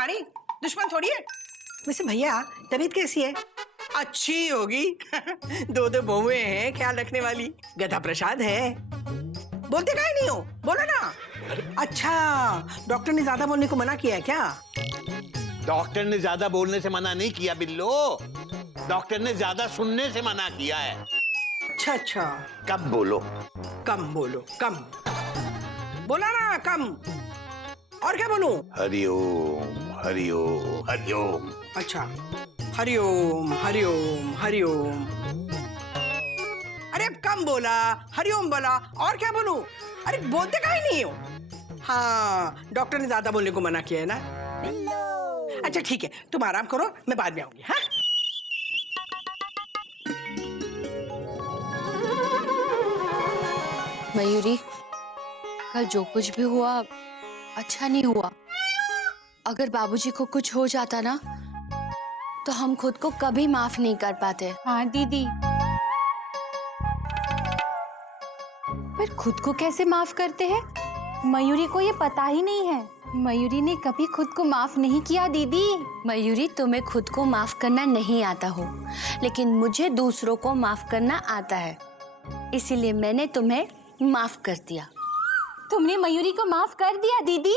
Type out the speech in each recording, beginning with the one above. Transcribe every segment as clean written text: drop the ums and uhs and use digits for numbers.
तुम्हारी दुश्मन थोड़ी है। वैसे भैया तबीयत कैसी है? अच्छी होगी। दो दो बहुएं हैं ख्याल रखने वाली। गधा प्रसाद है। बोलते काहे नहीं हो, बोलो ना। अच्छा, डॉक्टर ने ज्यादा बोलने को मना किया है क्या? डॉक्टर ने ज्यादा बोलने से मना नहीं किया बिल्लो, डॉक्टर ने ज्यादा सुनने से मना किया है। अच्छा अच्छा, कब बोलो? कम बोलो, कम बोला ना, कम। और क्या बोलूं? हरिओम हरिओम हरिओम। अच्छा, हरिओम हरिओम हरिओम। अरे अब कम बोला, हरिओम बोला, और क्या बोलूं? अरे बोलते काहे नहीं हो? हाँ, डॉक्टर ने ज्यादा बोलने को मना किया है ना। अच्छा ठीक है, तुम आराम करो, मैं बाद में आऊंगी। हाँ, मयूरी, कल जो कुछ भी हुआ अच्छा नहीं हुआ। अगर बाबूजी को कुछ हो जाता ना तो हम खुद को कभी माफ नहीं कर पाते। हाँ दीदी, पर खुद को कैसे माफ करते हैं? मयूरी को ये पता ही नहीं है। मयूरी ने कभी खुद को माफ नहीं किया दीदी। मयूरी, तुम्हें खुद को माफ करना नहीं आता हो, लेकिन मुझे दूसरों को माफ करना आता है, इसीलिए मैंने तुम्हें माफ कर दिया। तुमने मयूरी को माफ कर दिया दीदी?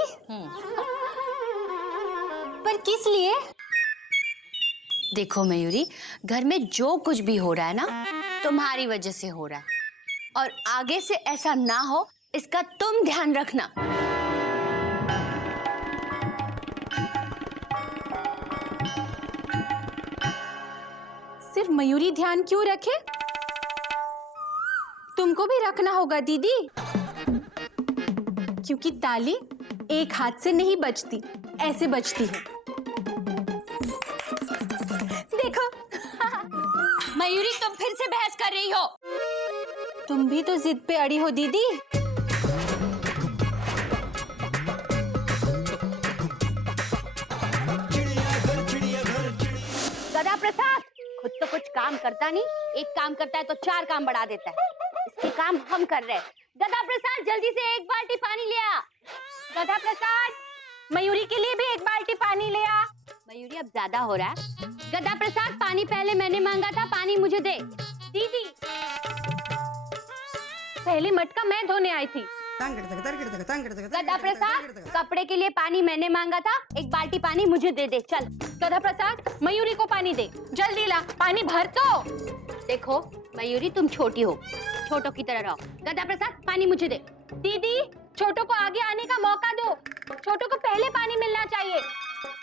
पर किस लिए? देखो मयूरी, घर में जो कुछ भी हो रहा है ना, तुम्हारी वजह से हो रहा है, और आगे से ऐसा ना हो इसका तुम ध्यान रखना। सिर्फ मयूरी ध्यान क्यों रखे? तुमको भी रखना होगा दीदी, क्योंकि ताली एक हाथ से नहीं बजती, ऐसे बजती है। देखो। मयूरी, तुम फिर से बहस कर रही हो। तुम भी तो जिद पे अड़ी हो दीदी। गधा प्रसाद खुद तो कुछ काम करता नहीं, एक काम करता है तो चार काम बढ़ा देता है। इसके काम हम कर रहे हैं। गधा प्रसाद जल्दी से एक बाल्टी पानी ले आ। गधा प्रसाद, मयूरी के लिए भी एक बाल्टी पानी ले आ। मयूरी, अब ज्यादा हो रहा है। गधा प्रसाद, पानी पहले मैंने मांगा था, पानी मुझे दे। दीदी, पहले मटका मैं धोने आई थी। गधा प्रसाद, कपड़े के लिए पानी मैंने मांगा था, एक बाल्टी पानी मुझे दे दे। चल। गधा प्रसाद, मयूरी को पानी दे, जल्दी ला, पानी भर तो। देखो मयूरी, तुम छोटी हो, छोटों की तरह रहो। गधा प्रसाद, पानी मुझे दे। दीदी, छोटों को आगे आने का मौका दो, छोटों को पहले पानी मिलना चाहिए।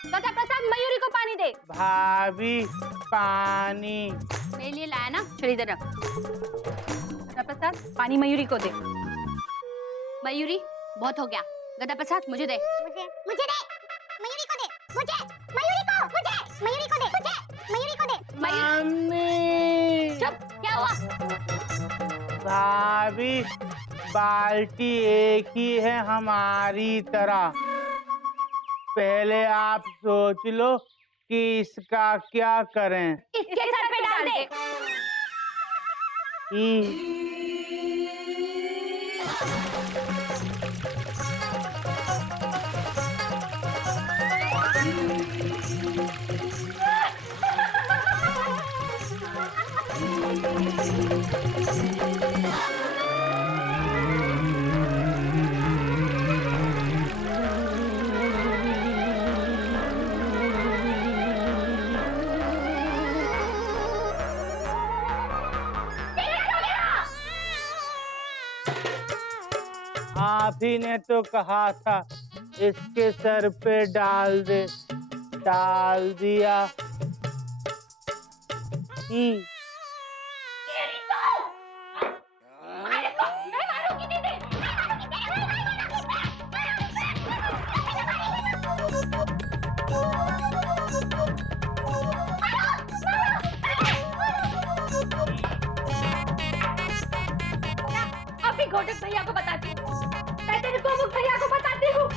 गधा प्रसाद, मयूरी को पानी दे। भाभी, पानी मेरे लिए लाया ना, चल इधर रख। गधा प्रसाद, पानी मयूरी को दे। मयूरी, बहुत हो गया। गधा प्रसाद, मुझे दे। मुझे दे। मयूरी को दे। मुझे। मयूरी को। मुझे। मयूरी को दे। मुझे। मयूरी को दे। मम्मी। चुप, क्या हुआ? भाभी, बाल्टी एक ही है हमारी तरह। पहले आप सोच लो कि इसका क्या करें। इसके सर पे डाल दे। आप ही ने तो कहा था इसके सर पे डाल दे, डाल दिया। अभी घोटक भैया को बताती हूँ, मैं तेरे गोमुख भैया को बताती हूँ।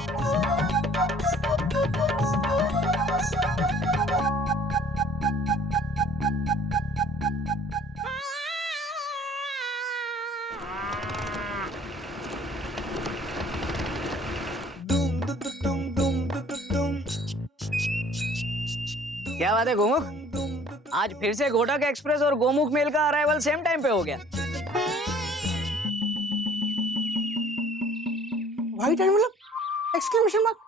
क्या बात है गोमुख, आज फिर से गोटक एक्सप्रेस और गोमुख मेल का अराइवल सेम टाइम पे हो गया। व्हाइट एनवलप एक्सक्लेमेशन मार्क,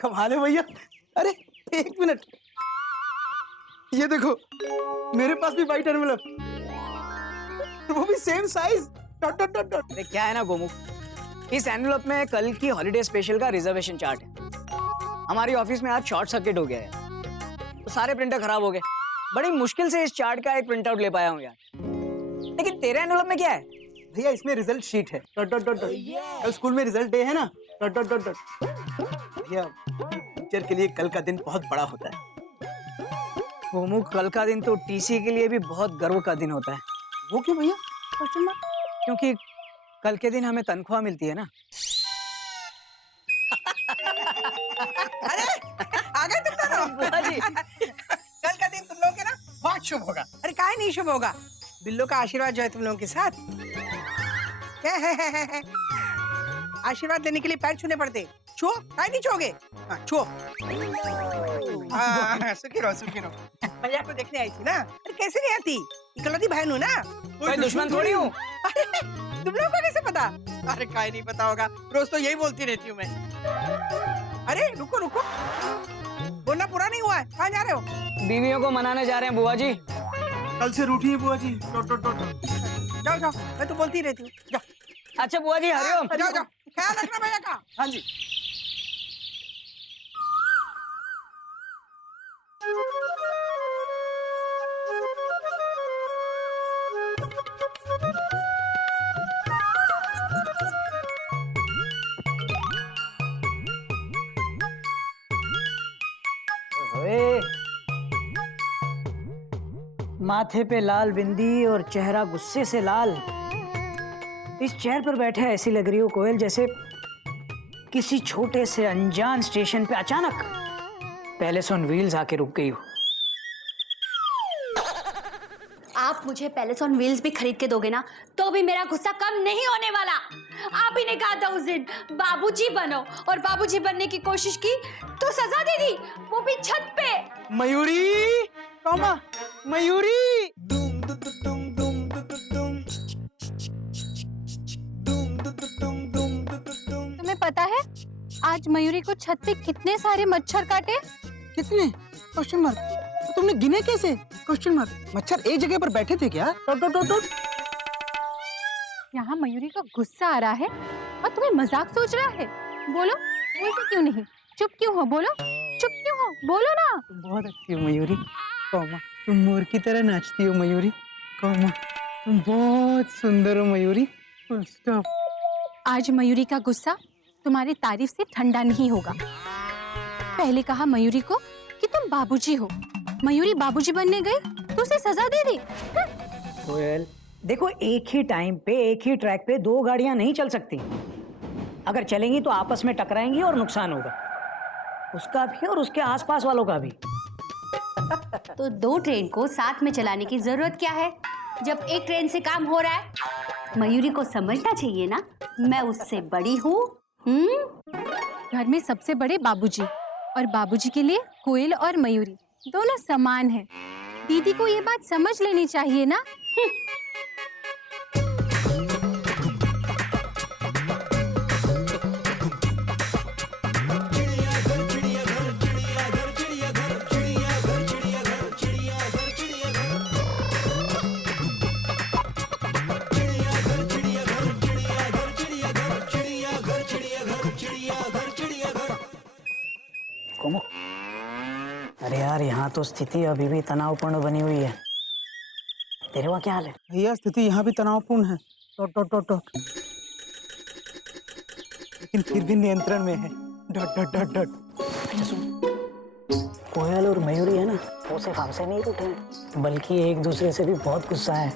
कमाल है भैया। अरे एक मिनट, ये देखो मेरे पास भी व्हाइट एनवलप, वो भी same size, dot dot dot dot. अरे क्या है ना गोमुख, इस एनवलप में कल की हॉलिडे स्पेशल का रिजर्वेशन चार्ट है। हमारी ऑफिस में आज शॉर्ट सर्किट हो गया है तो सारे प्रिंटर खराब हो गए। बड़ी मुश्किल से इस चार्ट का एक प्रिंट आउट ले पाया हूँ यार। लेकिन तेरे एनवलप में क्या है? भैया इसमें रिजल्ट शीट है, डॉट डॉट डॉट डॉट। कल स्कूल में रिजल्ट डे है ना, डॉट डॉट डॉट डॉट। भैया टीचर के लिए कल का दिन बहुत बड़ा होता है। गोमुख, कल का दिन तो टीसी के लिए भी बहुत गर्व का दिन होता है। वो क्यों भैया? Question mark. क्योंकि कल के दिन हमें तनख्वाह मिलती है ना। अरे आ गए तुम दोनों। बुआ जी। कल का दिन तुम लोगों के ना बहुत शुभ होगा। अरे काहे नहीं शुभ होगा, बिल्लो का आशीर्वाद जो है तुम लोगों के साथ। क्या है? आशीर्वाद लेने के लिए पैर छूने पड़ते, छो काहे नहीं छोगे? हाँ छो। हाँ सुखी रहो। भैया को देखने आई थी ना। अरे कैसे नहीं आती, इकलौती बहन हूँ ना। कोई दुश्मन थोड़ी हूँ। अरे तुम लोगों को कैसे पता? अरे काहे नहीं पता होगा, रोज तो यही बोलती रहती हूँ मैं। अरे रुको, बोलना पूरा नहीं हुआ है, कहाँ जा रहे हो? बीवियों को मनाने जा रहे हैं बुआ जी। कल से रूठी है बुआ जी, डॉट डॉट डॉट। जाओ, मैं तो बोलती रहती हूँ। जाओ अच्छा बुआ जी, हरिओम। जाओ, ख्याल रखना भैया का। हाँ जी। माथे पे लाल बिंदी और चेहरा गुस्से से लाल। इस चेयर पर बैठे ऐसी लग रही हो कोयल जैसे किसी छोटे से अनजान स्टेशन पे अचानक पैलेस ऑन व्हील्स आके रुक गई हो। आप मुझे पैलेस ऑन व्हील्स भी खरीद के दोगे ना तो भी मेरा गुस्सा कम नहीं होने वाला। आप ही ने कहा था उस दिन बाबूजी बनो, और बाबूजी बनने की कोशिश की तो सजा दे दी, वो भी छत पे। मयूरी, कौमा मयूरी। तुम्हें पता है आज मयूरी को छत पे कितने सारे मच्छर काटे? कितने? Question mark. तो तुमने गिने कैसे? Question mark. मच्छर एक जगह पर बैठे थे क्या? Dot dot dot dot. यहाँ मयूरी का गुस्सा आ रहा है और तुम्हें मजाक सोच रहा है। बोलो, बोलते क्यों नहीं? चुप क्यों हो? बोलो, चुप क्यों हो? बोलो ना। बहुत अच्छी हो मयूरी, कौमा तुम मोर की तरह नाचती हो मयूरी, कौमा तुम बहुत सुंदर हो मयूरी, फुल स्टॉप। आज मयूरी का गुस्सा तुम्हारी तारीफ से ठंडा नहीं होगा। पहले कहा मयूरी को कि तुम बाबूजी हो, मयूरी बाबूजी बनने गई तो उसे सजा दे दी। कोयल, देखो एक ही टाइम पे एक ही ट्रैक पे दो गाड़ियां नहीं चल सकती। अगर चलेंगी तो आपस में टकराएंगी और नुकसान होगा, उसका भी और उसके आसपास वालों का भी। तो दो ट्रेन को साथ में चलाने की जरूरत क्या है जब एक ट्रेन से काम हो रहा है? मयूरी को समझना चाहिए ना, मैं उससे बड़ी हूँ। घर में सबसे बड़े बाबूजी, और बाबूजी के लिए कोयल और मयूरी दोनों समान हैं। दीदी को ये बात समझ लेनी चाहिए ना। कोमो, अरे यार यहाँ तो स्थिति अभी भी तनावपूर्ण बनी हुई है। तेरे वहाँ क्या हाल है? भैया स्थिति यहाँ भी तनावपूर्ण है, डॉट डॉट डॉट डॉट, लेकिन फिर भी नियंत्रण में है, डॉट डॉट डॉट डॉट। अच्छा सुन, कोयल और मयूरी है ना, वो सिर्फ हमसे नहीं रूठे हैं बल्कि एक दूसरे से भी बहुत गुस्सा है।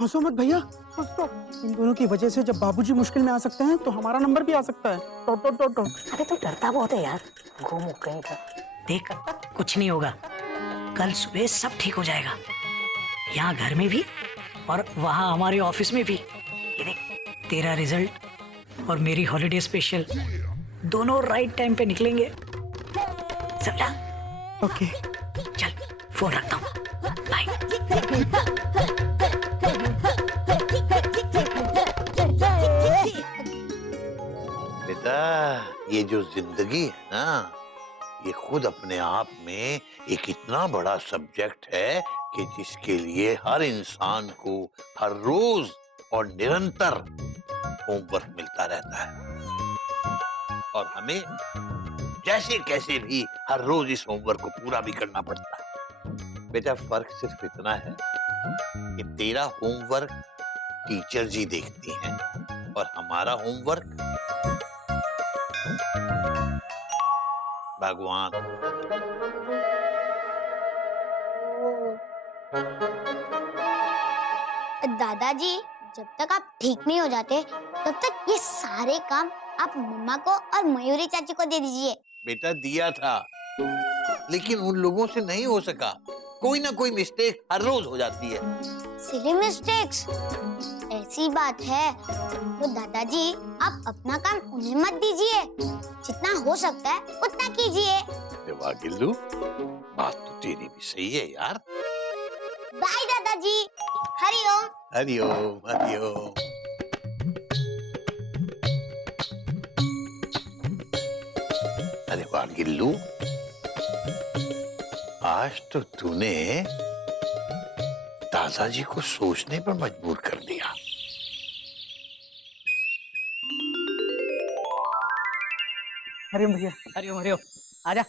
हंसो मत भैया, इन दोनों की वजह से जब बाबूजी मुश्किल में आ सकते हैं तो हमारा नंबर भी आ सकता है, डॉट डॉट डॉट डॉट। अरे तू डरता बहुत है यार, घूमो कहीं का। देख कुछ नहीं होगा, कल सुबह सब ठीक हो जाएगा, यहाँ घर में भी और वहाँ हमारे ऑफिस में भी। ये देख तेरा रिजल्ट और मेरी हॉलिडे स्पेशल दोनों राइट टाइम पे निकलेंगे, समझा? ओके। चल फोन रखता हूँ, बाय। बेटा, ये जो जिंदगी है ना, ये खुद अपने आप में एक इतना बड़ा सब्जेक्ट है कि जिसके लिए हर इंसान को हर रोज और निरंतर होमवर्क मिलता रहता है, और हमें जैसे कैसे भी हर रोज इस होमवर्क को पूरा भी करना पड़ता है। बेटा, फर्क सिर्फ इतना है कि तेरा होमवर्क टीचर जी देखती हैं और हमारा होमवर्क भगवान। दादाजी, जब तक आप ठीक नहीं हो जाते तब तक ये सारे काम आप मम्मा को और मयूरी चाची को दे दीजिए। बेटा, दिया था, लेकिन उन लोगों से नहीं हो सका। कोई ना कोई मिस्टेक हर रोज हो जाती है। सिली मिस्टेक्स, ऐसी बात है तो दादाजी आप अपना काम उन्हें मत दीजिए, जितना हो सकता है उतना कीजिए। वाह गिल्लू, बात तो तेरी भी सही है यार। बाय दादाजी, हरिओम। हरिओम हरिओम। अरे वाह गिल्लू, आज तो तूने दादाजी को सोचने पर मजबूर कर दिया। हरिओम भैया, हरिओम हरिओम, आजा।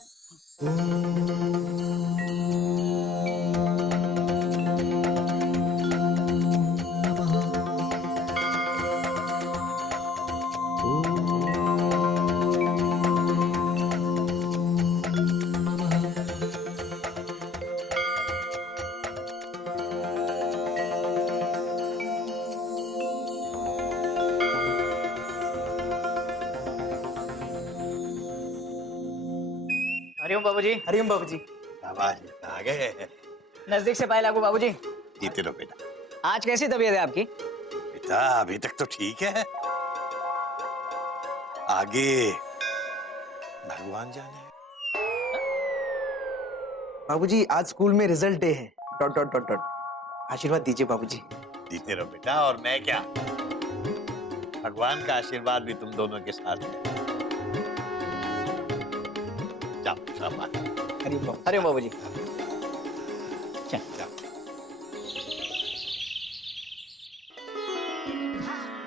हरिओम बाबूजी। हरिओम बाबूजी। शाबाश, आ गए। नजदीक से पाए लागू बाबूजी। जीते रहो बेटा। आज कैसी तबीयत है आपकी? बेटा, अभी तक तो ठीक है, आगे भगवान जाने। बाबूजी, आज स्कूल में रिजल्ट डे है। Dot dot dot dot. आशीर्वाद दीजिए बाबूजी। जीते रहो बेटा, और मैं क्या, भगवान का आशीर्वाद भी तुम दोनों के साथ है। जाओ, शाबाश। हरिओम बाबूजी।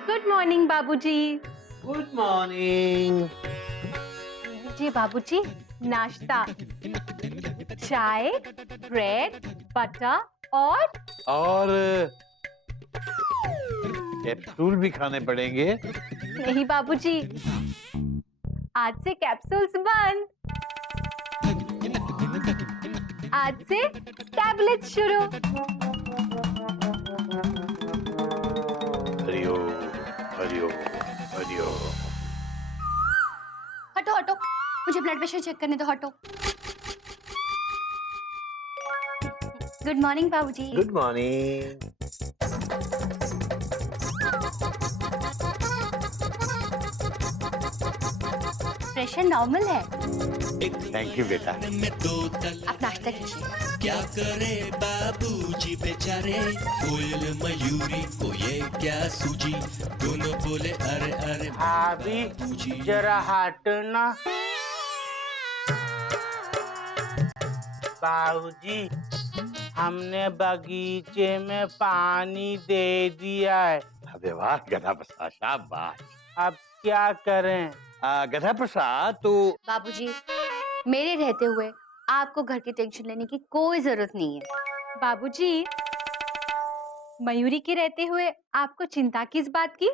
गुड मॉर्निंग बाबूजी। Good morning. जी बाबूजी, नाश्ता, चाय, ब्रेड, बटर और कैप्सूल भी खाने पड़ेंगे। नहीं बाबूजी, आज से कैप्सूल्स बंद, आज से टैबलेट शुरू। हरिओम हरिओम हरिओम। हटो हटो, मुझे ब्लड प्रेशर चेक करने दो, हटो। गुड मॉर्निंग बाबूजी। Good morning. प्रेशर नॉर्मल है। थैंक यू बेटा। आप नाश्ता कीजिए। क्या करे बाबूजी बेचारे, कोयल मयूरी को ये क्या सूझी, दोनों बोले अरे अरे भाभी जरा हटना। बाबूजी, हमने बगीचे में पानी दे दिया है, अबे वाह गधा प्रसाद, शाबाश। अब क्या करें? गधा प्रसाद, तो बाबूजी, मेरे रहते हुए आपको घर की टेंशन लेने की कोई जरूरत नहीं है। बाबूजी, मयूरी के रहते हुए आपको चिंता किस बात की?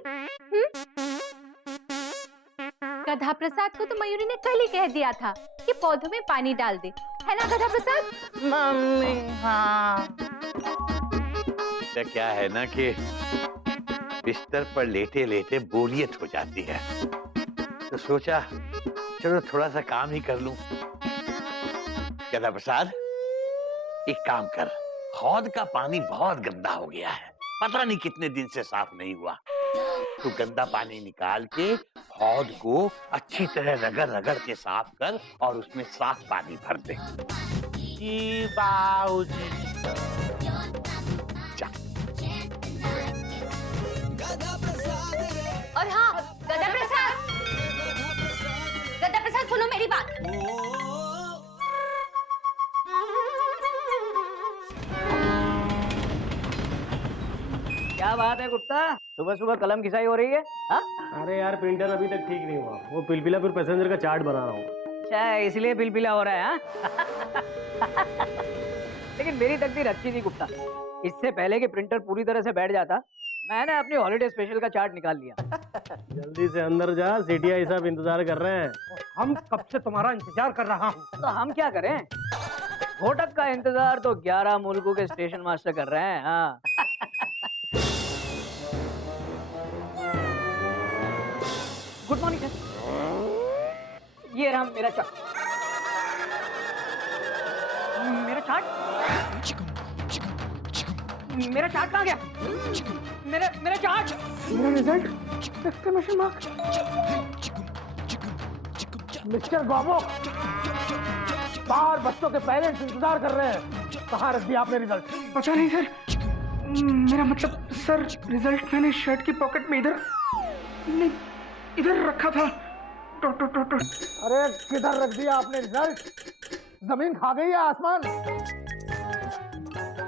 गधा प्रसाद को तो मयूरी ने कल ही कह दिया था कि पौधों में पानी डाल दे, है ना गधा प्रसाद? मम्मी, हाँ। इसका क्या है ना कि बिस्तर पर लेटे लेटे बोरियत हो जाती है, तो सोचा चलो थोड़ा सा काम ही कर लूं। गधा प्रसाद, एक काम कर, हौद का पानी बहुत गंदा हो गया है, पता नहीं कितने दिन से साफ नहीं हुआ। तो गंदा पानी निकाल के हौद को अच्छी तरह रगड़ रगड़ के साफ कर और उसमें साफ पानी भर दे। जी बाबूजी। जा। और हाँ गदा प्रसाद सुनो मेरी बात। क्या बात है गुप्ता, सुबह सुबह कलम घिसाई हो रही है? हाँ? अरे यार प्रिंटर अभी तक ठीक नहीं हुआ, वो पिलपिलापुर पैसेंजर का चार्ट बना रहा हूँ। अच्छा इसलिए पिलपिला हो रहा है हाँ? लेकिन मेरी तकदीर अच्छी थी गुप्ता, इससे पहले कि प्रिंटर पूरी तरह से बैठ जाता मैंने अपनी हॉलीडे स्पेशल का चार्ट निकाल लिया। जल्दी से अंदर जा, सीटीआई साहब इंतजार कर रहे हैं। हम कब से तुम्हारा इंतजार कर रहा हूँ। तो हम क्या करें, घोटक का इंतजार तो 11 मुल्कों के स्टेशन मास्टर कर रहे हैं। हाँ गुड मॉर्निंग सर, ये रहा मेरा चार्ट। मेरा चार्ट कहाँ गया? मेरा चार्ट, मेरा रिजल्ट एक्सक्लेमेशन मार्क। मिस्टर बाबू, बाहर बच्चों के पेरेंट्स इंतजार कर रहे हैं, कहाँ रख दिया आपने रिजल्ट? पता नहीं सर, मेरा मतलब सर रिजल्ट मैंने शर्ट की पॉकेट में इधर रखा था। अरे किधर रख दिया आपने रिजल्ट? जमीन खा गई है आसमान?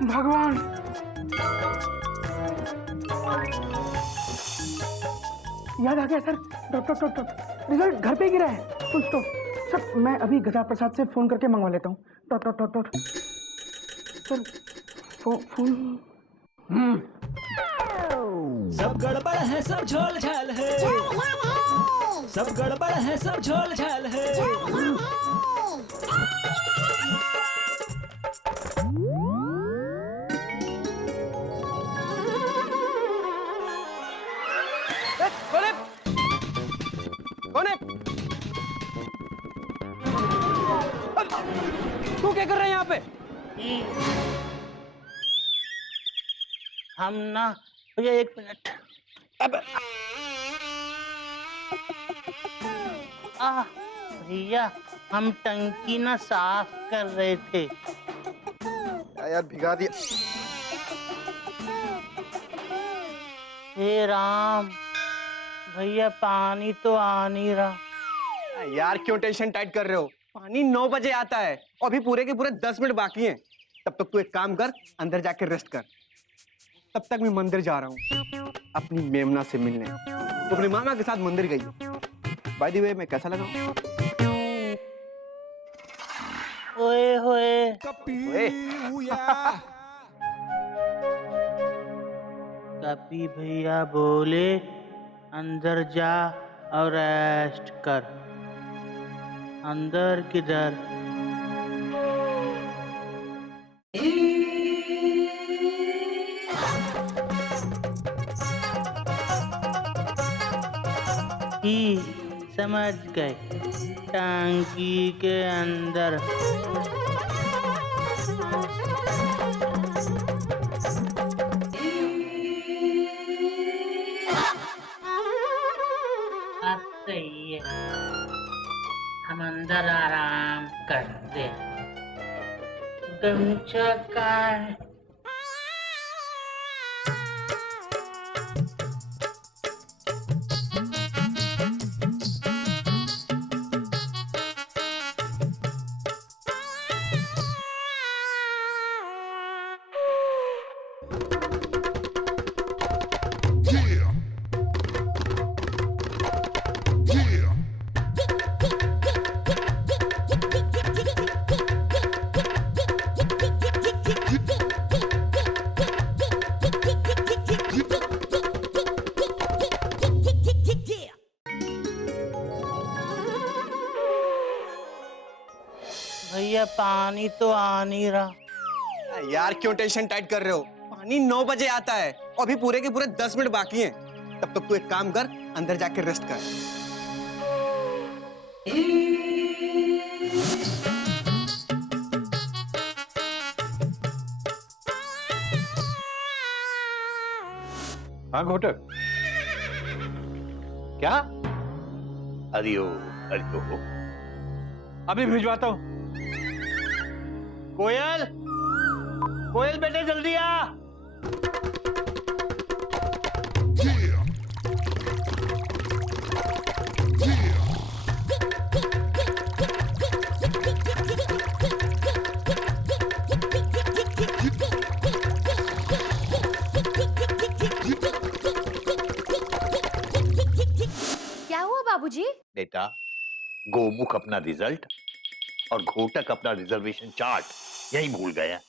भगवान, याद आ गया सर, डॉक्टर रिजल्ट घर पे गिरा है। Full stop. सर मैं अभी गदा प्रसाद से फोन करके मंगवा लेता हूँ। Doctor sir phone. सब गड़बड़ है, सब झोल झाल है, सब गड़बड़ है, सब झोल झाल है। कौन है? तू क्या कर रहा है यहाँ पे? हम ना भैया 1 मिनट। भैया हम टंकी ना साफ कर रहे थे। यार भिगा दिया। हे राम, भैया पानी तो आ नहीं रहा। यार क्यों टेंशन टाइट कर रहे हो? पानी 9 बजे आता है और अभी पूरे के पूरे 10 मिनट बाकी हैं। तब तक तू एक काम कर, अंदर जाके रेस्ट कर। तब तक मैं मंदिर जा रहा हूँ अपनी मेमना से मिलने। तो अपनी मामा के साथ मंदिर गई। बाय द वे मैं कैसा लगा? ओए होए। कपी भैया बोले अंदर जा और रेस्ट कर। अंदर किधर? ही समझ गए, टंकी के अंदर। अब सही है, हम अंदर आराम करते। गमछा का है? भैया पानी तो आ नहीं रहा। यार क्यों टेंशन टाइट कर रहे हो? पानी 9 बजे आता है और अभी पूरे के पूरे 10 मिनट बाकी हैं। तब तक तू एक काम कर, अंदर जाके रेस्ट कर। हाँ घोटक, क्या हरिओम हरिओम। अभी भिजवाता हूँ। कोयल, कोयल बेटे जल्दी आ। क्या हुआ बाबूजी? बेटा, गोमुख अपना रिजल्ट और घोटक अपना रिजर्वेशन चार्ट यही भूल गया।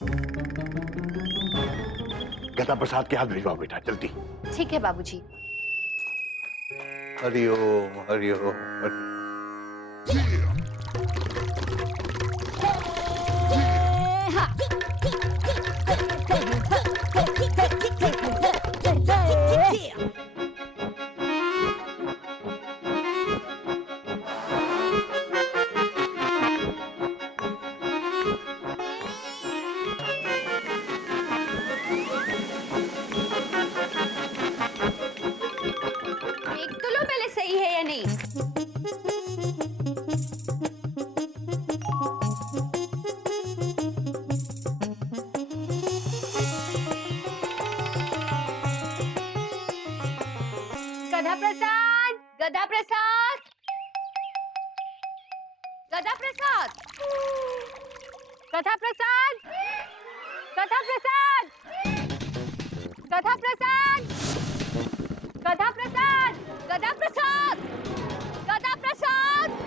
गदा प्रसाद के हाथ भिजवाओ बेटा जल्दी। ठीक है बाबूजी। हरिओम हरिओम हरिओम। देख तो लो पहले सही है या नहीं। गधा प्रसाद, गधा प्रसाद, गधा प्रसाद, गधा प्रसाद, गधा प्रसाद, गधा प्रसाद, गधा प्रसाद, गधा प्रसाद, गधा प्रसाद,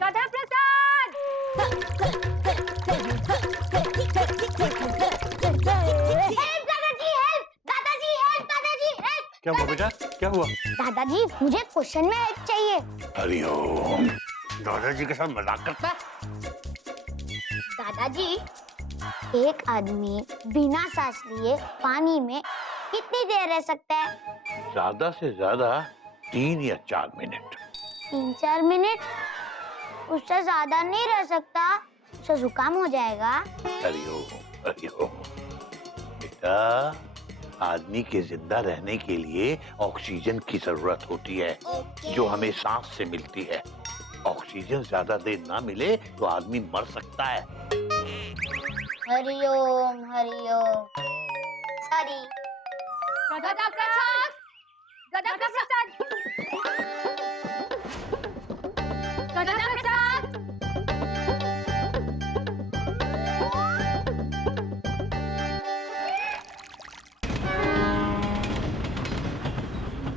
गधा प्रसाद। हेल्प दादाजी, हेल्प दादाजी, हेल्प दादाजी, हेल्प। क्या हुआ बेटा, क्या हुआ? दादाजी मुझे क्वेश्चन में हेल्प चाहिए। हरिओम। दादाजी के साथ मजाक करता है? दादाजी, एक आदमी बिना सांस लिए पानी में कितनी देर रह सकता है? ज्यादा से ज्यादा 3 या 4 मिनट। 3-4 मिनट? उससे ज्यादा नहीं रह सकता, उससे जुकाम हो जाएगा। हरिओम हरिओम। बेटा, आदमी के जिंदा रहने के लिए ऑक्सीजन की जरूरत होती है, जो हमें सांस से मिलती है। ऑक्सीजन ज्यादा देर ना मिले तो आदमी मर सकता है। हरिओम हरिओम। सॉरी। गधा प्रसाद, गधा प्रसाद, गधा प्रसाद।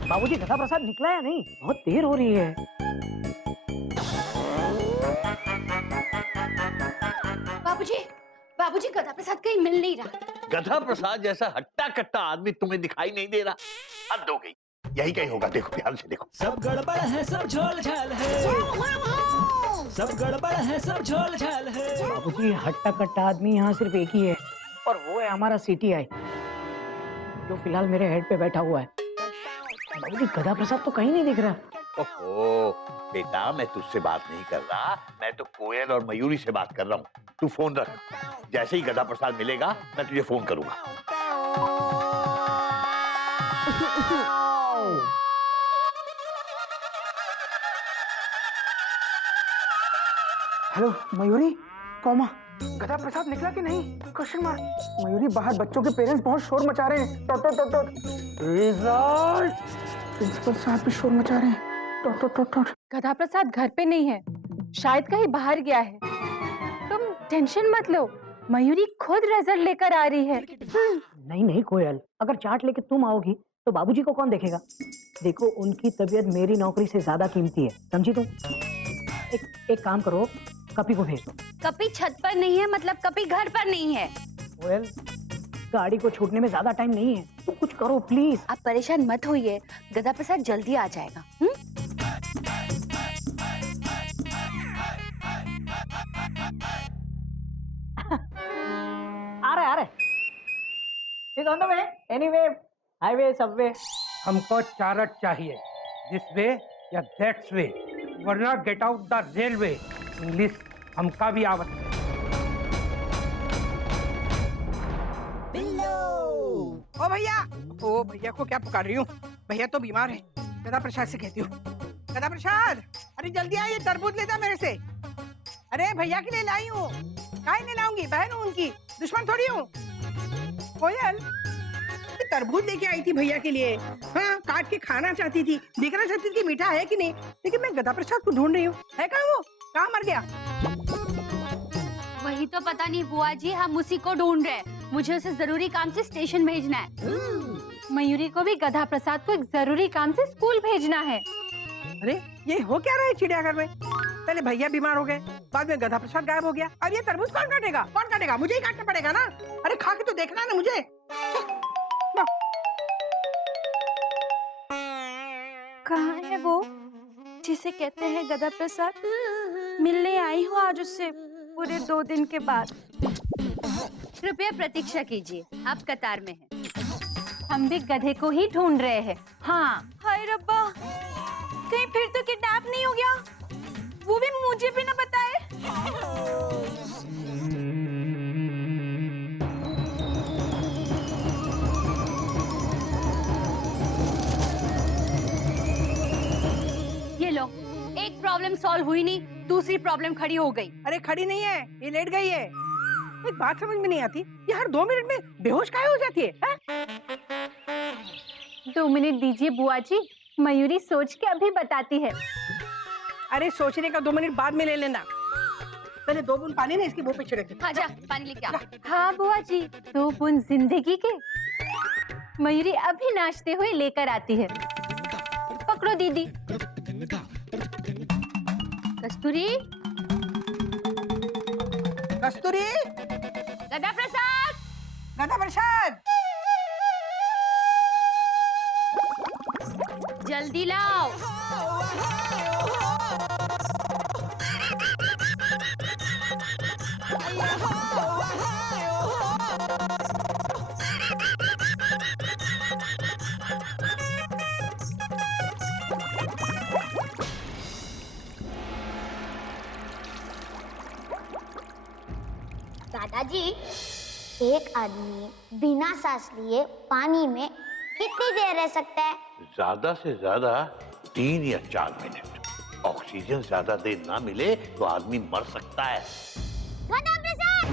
बाबूजी गधा प्रसाद निकला या नहीं? बहुत देर हो रही है। बाबूजी, बाबूजी गधा प्रसाद कहीं मिल नहीं रहा। गधा प्रसाद जैसा हट्टा कट्टा आदमी तुम्हें दिखाई नहीं दे रहा? हद हो गई। यही कहीं होगा, देखो ध्यान से देखो। सब गड़बड़ है, सब झोल झाल है, सब गड़बड़ है, सब झोल झाल है। बाबूजी हट्टा कट्टा आदमी यहाँ सिर्फ एक ही है, और वो है हमारा CTI, जो फिलहाल मेरे हेड पे बैठा हुआ है। बाबूजी गधा प्रसाद तो कहीं नहीं दिख रहा। ओहो बेटा, मैं तुझसे बात नहीं कर रहा, मैं तो कोयल और मयूरी से बात कर रहा हूँ। तू फोन रख, जैसे ही गधा प्रसाद मिलेगा मैं तुझे फोन करूंगा। हेलो मयूरी, कॉमा गधा प्रसाद निकला कि नहीं? Question mark. मयूरी, बाहर बच्चों के पेरेंट्स बहुत शोर मचा रहे हैं। टॉट टॉट टॉट टॉट। रिजल्ट। प्रिंसिपल साहब भी शोर मचा रहे हैं। टॉट टॉट टॉट टॉट। गधा प्रसाद घर पे नहीं है, शायद कहीं बाहर गया है। तुम टेंशन मत लो, मयूरी खुद रिजल्ट लेकर आ रही है। नहीं नहीं कोयल, अगर चार्ट लेके तुम आओगी तो बाबूजी को कौन देखेगा? देखो, उनकी तबीयत मेरी नौकरी से ज्यादा कीमती है, समझी तुम? एक काम करो, कपी को भेज दो। कपी छत पर नहीं है, मतलब कपी घर पर नहीं है। कोयल, गाड़ी को छूटने में ज्यादा टाइम नहीं है, तुम कुछ करो प्लीज। आप परेशान मत होइए, गधा प्रसाद जल्दी आ जाएगा। आ रहे He's on the way. Anyway, highway, subway. हमको चारट चाहिए, दिस वे या दैट्स वे, वरना get out the railway. English हमका भी आवत है। ओ भैया को क्या पुकार रही हूँ? भैया तो बीमार है, गधा प्रसाद से कहती हूँ। गधा प्रसाद, अरे जल्दी आ, ये तरबूज ले जा मेरे से। अरे भैया के लिए लाई हूँ, काहे नहीं लाऊंगी, बहन हूँ उनकी, दुश्मन थोड़ी हूँ। कोयल, तरबूज लेके आई थी भैया के लिए। हाँ, काट के खाना चाहती थी, देखना चाहती थी कि मीठा है कि नहीं, लेकिन मैं गधा प्रसाद को ढूंढ रही हूँ। है कहाँ वो? कहाँ मर गया? वही तो पता नहीं बुआ जी, हम उसी को ढूंढ रहे हैं। मुझे उसे जरूरी काम से स्टेशन भेजना है। मयूरी को भी गधा प्रसाद को एक जरूरी काम से स्कूल भेजना है। अरे ये हो क्या रहा है चिड़ियाघर में? पहले भैया बीमार हो गए, बाद में गधा प्रसाद गायब हो गया, अब ये तरबूज कौन काटेगा? कौन काटेगा? मुझे ही काटना पड़ेगा ना। अरे खा के तो देखना है ना मुझे। कहाँ है वो जिसे कहते हैं गधा प्रसाद? मिलने आई हूँ आज उससे पूरे 2 दिन के बाद। कृपया प्रतीक्षा कीजिए, आप कतार में हैं। हम भी गधे को ही ढूंढ रहे हैं। हाँ। हाय रब्बा, कहीं फिर तो किडनैप नहीं हो गया? वो भी मुझे भी ना बताए। ये लो, एक प्रॉब्लम सॉल्व हुई नहीं, दूसरी प्रॉब्लम खड़ी हो गई। अरे खड़ी नहीं है, ये लेट गई है। एक बात समझ में नहीं आती, ये हर 2 मिनट में बेहोश काहे हो जाती है? 2 मिनट दीजिए बुआ जी, मयूरी सोच के अभी बताती है। अरे सोचने का 2 मिनट बाद में ले लेना। पहले 2 बूंद पानी ना इसके मुंह पे छिड़क दे। हाँ जा, पानी लेके आ। हाँ बुआ जी, 2 बूंद जिंदगी के मयूरी अभी नाचते हुए लेकर आती है। पकड़ो दीदी। कस्तूरी, कस्तूरी, गधा प्रसाद, गधा प्रसाद, जल्दी लाओ। दादाजी, एक आदमी बिना सांस लिए पानी में कितनी देर रह सकता है? ज्यादा से ज्यादा 3 या 4 मिनट। ऑक्सीजन ज्यादा देर ना मिले तो आदमी मर सकता है। गधा प्रसाद!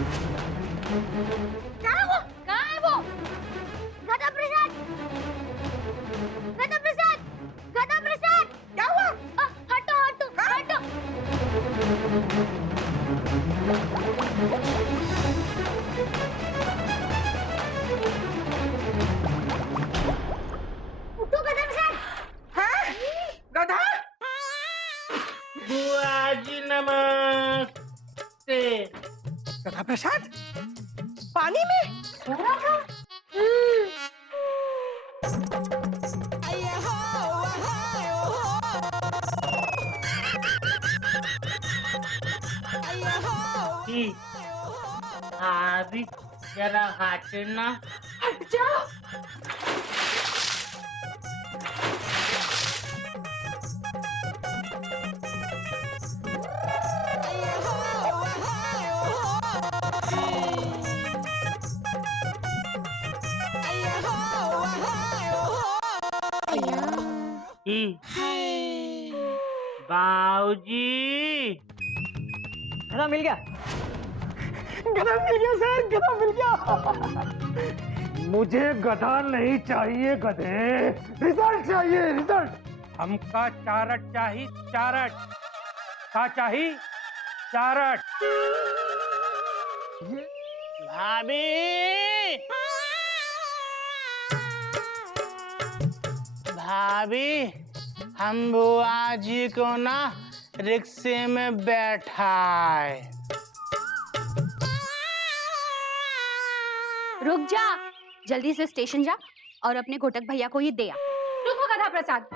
क्या है वो? कहाँ है वो? गधा प्रसाद! गधा प्रसाद! गधा प्रसाद! क्या हुआ? हटो हटो हटो! उठो गधा प्रसाद! हाँ? गधा? बुआ जी नमस्ते। गधा प्रसाद पानी में सो रहा था? अभी जरा हटना। हट जा। बाऊजी, गधा मिल गया। गधा मिल गया सर, गधा मिल गया। मुझे गधा नहीं चाहिए गधे, रिजल्ट चाहिए, रिजल्ट। हमका चारट चाहिए, चारट। का चाहिए? चारट। भाभी, भाभी, हम बुआ जी को ना रिक्शे में बैठाए। रुक जा, जल्दी से स्टेशन जा और अपने घोटक भैया को ये दे आ। रुको गधा प्रसाद,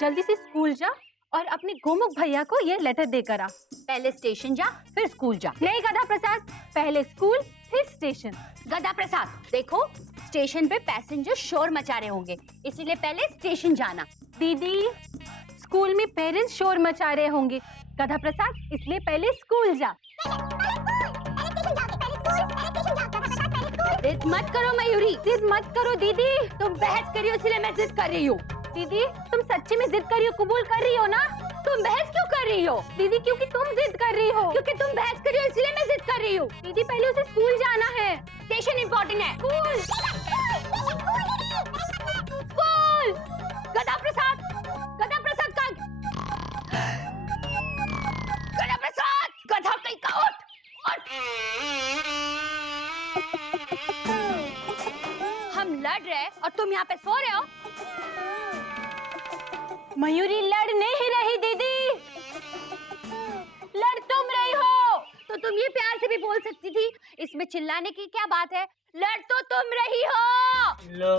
जल्दी से स्कूल जा और अपने गोमुख भैया को ये लेटर देकर आ। पहले स्टेशन जा, फिर स्कूल जा। नहीं गधा प्रसाद, पहले स्कूल फिर स्टेशन। गधा प्रसाद, देखो स्टेशन पे पैसेंजर शोर मचा रहे होंगे, इसीलिए पहले स्टेशन जाना। दीदी, स्कूल में पेरेंट्स शोर मचा रहे होंगे, गधा प्रसाद, इसलिए पहले स्कूल जा। जिद मत करो मयूरी, जिद मत करो दीदी। तुम बहस करी हो इसलिए मैं जिद कर रही हूँ। दीदी तुम सच्ची में जिद कर रही हो, कबूल कर रही हो ना? तुम बहस क्यों कर रही हो? दीदी क्योंकि तुम जिद कर रही हो। क्योंकि तुम बहस कर रही हो इसलिए मैं जिद कर रही हूँ। दीदी पहले उसे स्कूल जाना है, स्टेशन इम्पोर्टेंट है। School school. गधा प्रसाद का गधा प्रसाद, गधा कहीं का उठ। हम लड़ रहे और तुम यहाँ पे सो रहे हो। मयूरी लड़ नहीं रही दीदी, लड़ तुम रही हो। तो तुम ये प्यार से भी बोल सकती थी, इसमें चिल्लाने की क्या बात है? लड़ तो तुम रही हो। लो,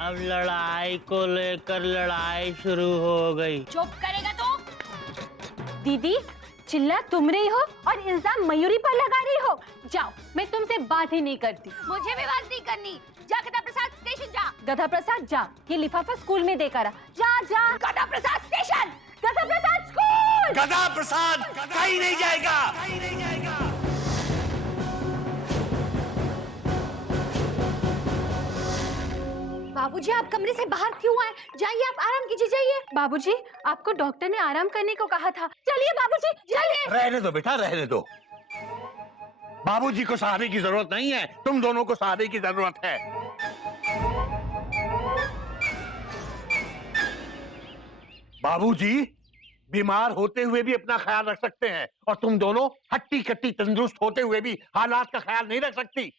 अब लड़ाई को लेकर लड़ाई शुरू हो गई। चुप करेगा तो? दीदी चिल्ला तुम रही हो और इल्जाम मयूरी पर लगा रही हो। जाओ, मैं तुमसे बात ही नहीं करती। मुझे भी बात नहीं करनी। जा गधा प्रसाद स्टेशन जा। गधा प्रसाद जा, ये लिफाफा स्कूल में देकर आ। जा जा। गधा प्रसाद स्टेशन, गधा प्रसाद स्कूल। गधा प्रसाद कहीं नहीं जाएगा। बाबूजी आप कमरे से बाहर क्यों आए? जाइए, आप आराम कीजिए, जाइए। बाबूजी आपको डॉक्टर ने आराम करने को कहा था। चलिए बाबूजी चलिए। रहने दो बेटा, रहने दो। बाबूजी को सहारे की जरूरत नहीं है, तुम दोनों को सहारे की जरूरत है। बाबूजी बीमार होते हुए भी अपना ख्याल रख सकते हैं और तुम दोनों हट्टी कट्टी तंदुरुस्त होते हुए भी हालात का ख्याल नहीं रख सकती।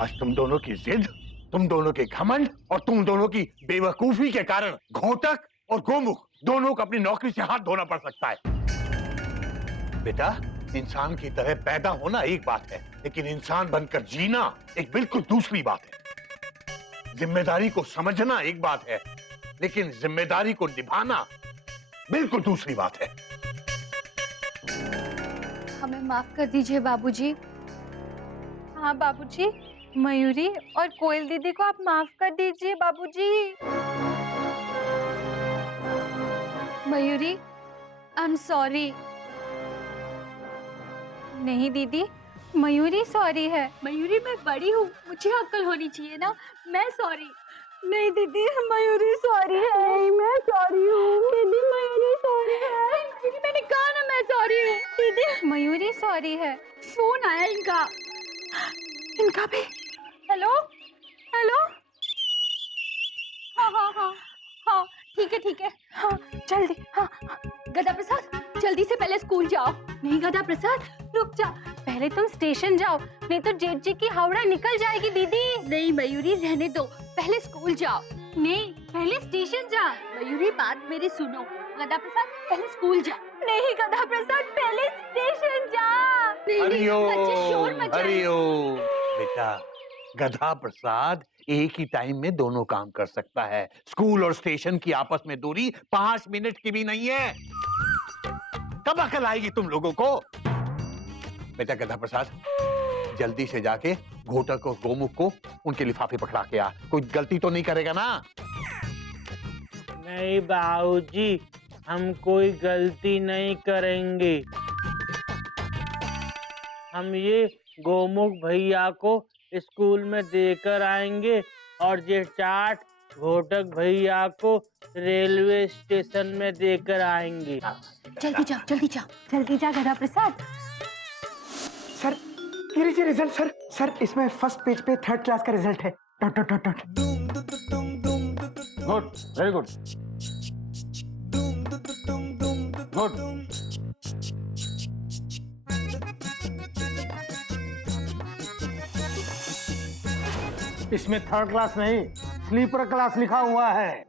आज तुम दोनों की जिद, तुम दोनों के घमंड और तुम दोनों की बेवकूफी के कारण घोटक और गोमुख दोनों को अपनी नौकरी से हाथ धोना पड़ सकता है। बेटा, इंसान की तरह पैदा होना एक बात है, लेकिन इंसान बनकर जीना एक बिल्कुल दूसरी बात है। जिम्मेदारी को समझना एक बात है, लेकिन जिम्मेदारी को निभाना बिल्कुल दूसरी बात है। हमें माफ कर दीजिए बाबूजी। हाँ बाबूजी, मयूरी और कोयल दीदी को आप माफ कर दीजिए बाबूजी। Mayuri, I am sorry. नहीं दीदी, मयूरी सॉरी है। मयूरी मैं बड़ी हूँ, मुझे अक्ल होनी चाहिए ना। मैं सॉरी। नहीं दीदी, मयूरी सॉरी है। नहीं, मैं सॉरी हूँ। दीदी मयूरी सॉरी है। दीदी मैंने कहा ना मैं सॉरी हूँ। दीदी मयूरी सॉरी है। फोन आया इनका। इनका भी। Hello hello. हाँ हाँ हाँ हाँ, ठीक है ठीक है। हाँ जल्दी। हाँ गधा प्रसाद जल्दी से पहले स्कूल जाओ। नहीं गधा प्रसाद रुक जा, पहले तुम स्टेशन जाओ, नहीं तो जेठ जी की हावड़ा निकल जाएगी दीदी। नहीं मयूरी रहने दो, पहले स्कूल जाओ। नहीं, पहले स्टेशन जा। मयूरी बात मेरी सुनो, गधा प्रसाद पहले स्कूल जा। नहीं गधा प्रसाद पहले स्टेशन जा। बच्चे शोर मचा रहे हैं। हरिओम। बेटा, गधा प्रसाद एक ही टाइम में दोनों काम कर सकता है। स्कूल और स्टेशन की आपस में दूरी 5 मिनट की भी नहीं है। कब अकल आएगी तुम लोगों को? बेटा गधा प्रसाद, जल्दी से जाके घोटक और गोमुख को उनके लिफाफे पकड़ा के आ। कोई गलती तो नहीं करेगा ना? नहीं बाबूजी, हम कोई गलती नहीं करेंगे। हम ये गोमुख भैया को स्कूल में देकर आएंगे और ये चाट घोटक भैया को रेलवे स्टेशन में देकर आएंगे। जल्दी जाओ जल्दी जाओ जल्दी जा गधा प्रसाद। सर ये लीजिए रिजल्ट। सर इसमें फर्स्ट पेज पे 3rd क्लास का रिजल्ट है। Dot dot dot dot. Good, very good, good. इसमें 3rd क्लास नहीं, स्लीपर क्लास लिखा हुआ है।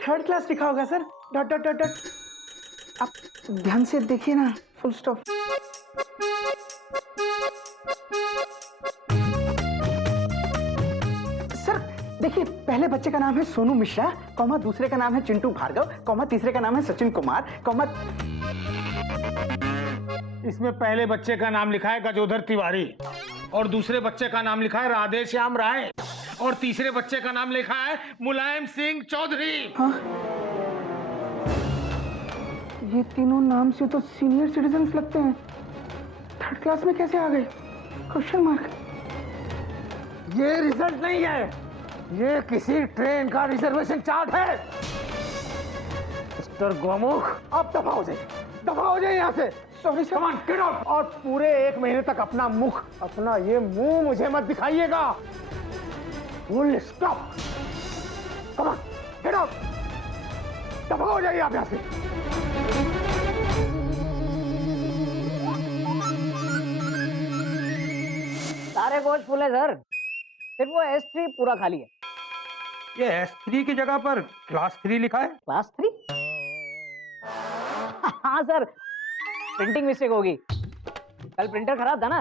3rd क्लास लिखा होगा sir. Dot dot dot dot. आप ध्यान से देखिए ना, फुल स्टॉप। सर देखिए, पहले बच्चे का नाम है सोनू मिश्रा, कॉमा दूसरे का नाम है चिंटू भार्गव, कॉमा तीसरे का नाम है सचिन कुमार, कॉमा। इसमें पहले बच्चे का नाम लिखा है गजोधर तिवारी और दूसरे बच्चे का नाम लिखा है राधे श्याम राय और तीसरे बच्चे का नाम लिखा है मुलायम सिंह चौधरी। हाँ? ये तीनों नाम से तो सीनियर सिटीजन्स लगते हैं। 3rd क्लास में कैसे आ गए? Question mark. ये रिजल्ट नहीं है, ये किसी ट्रेन का रिजर्वेशन चार्ट है। मिस्टर गोमुख, आप दफा हो जाइए यहाँ से। Sorry sir. Come on, get out. और पूरे 1 महीने तक अपना ये मुंह मुझे मत दिखाइएगा। Full stop. Come on, get out. दफा हो जाइए आप यहाँ से। सारे कोच फुल है सर, सिर्फ वो S3 पूरा खाली है। ये S3 की जगह पर क्लास 3 लिखा है। क्लास 3? हाँ सर, प्रिंटिंग मिस्टेक होगी, कल प्रिंटर खराब था ना।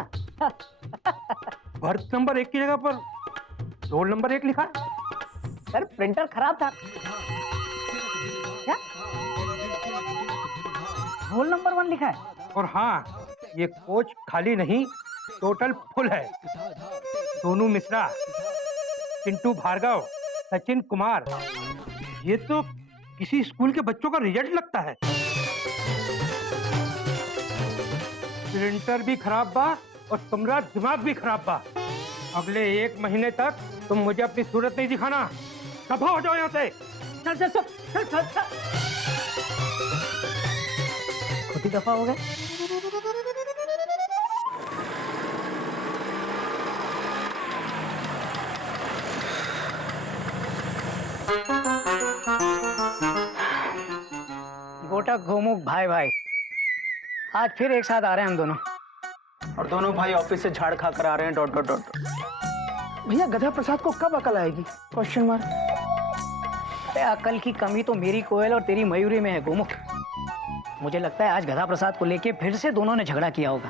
बर्थ नंबर 1 की जगह पर रोल नंबर 1 लिखा है। सर प्रिंटर खराब था। क्या रोल नंबर 1 लिखा है? और हाँ, ये कोच खाली नहीं, टोटल फुल है। सोनू मिश्रा, चिंटू भार्गव, सचिन कुमार, ये तो किसी स्कूल के बच्चों का रिजल्ट लगता है। प्रिंटर भी खराब बा और तुम्हारा दिमाग भी खराब बा। अगले 1 महीने तक तुम मुझे अपनी सूरत नहीं दिखाना। दफा हो जाओ यहाँ से। चल चल चल चल चल चल। खुद ही दफा हो गए। गोटा गोमुख भाई भाई, आज फिर एक साथ आ रहे हैं हम दोनों। और दोनों भाई ऑफिस से झाड़ खा कर आ रहे हैं डॉट डॉट डॉट। भैया गधा प्रसाद को कब अकल आएगी? Question mark. अरे अकल की कमी तो मेरी कोयल और तेरी मयूरी में है गोमुख। मुझे लगता है आज गधा प्रसाद को लेके फिर से दोनों ने झगड़ा किया होगा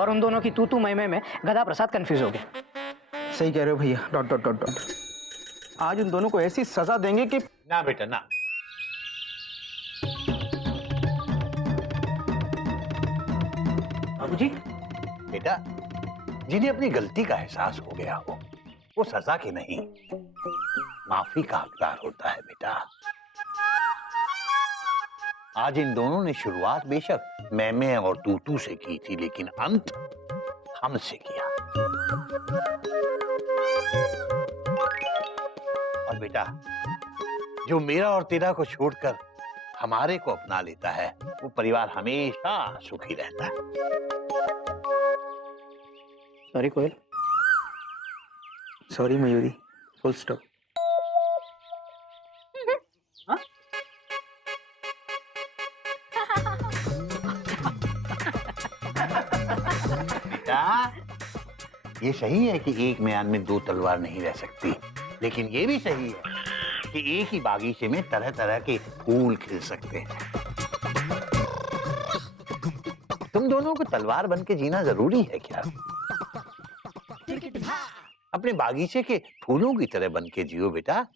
और उन दोनों की तू मैं में गधा प्रसाद कंफ्यूज हो गया। सही कह रहे हो भैया डॉट डॉट डॉट डॉट। आज उन दोनों को ऐसी सजा देंगे कि ना बेटा ना। बाबूजी, बेटा, जिन्हें अपनी गलती का एहसास हो गया हो, वो सजा की नहीं, माफी का हकदार होता है बेटा। आज इन दोनों ने शुरुआत बेशक मैं और तू से की थी, लेकिन अंत हमसे किया। और बेटा, जो मेरा और तेरा को छोड़कर हमारे को अपना लेता है, वो परिवार हमेशा सुखी रहता है। Sorry Koyal. Sorry Mayuri, full stop. बेटा, ये सही है कि एक म्यान में 2 तलवार नहीं रह सकती, लेकिन ये भी सही है कि एक ही बागीचे में तरह तरह के फूल खिल सकते हैं। तुम दोनों को तलवार बन के जीना जरूरी है क्या? अपने बागीचे के फूलों की तरह बन के जियो बेटा,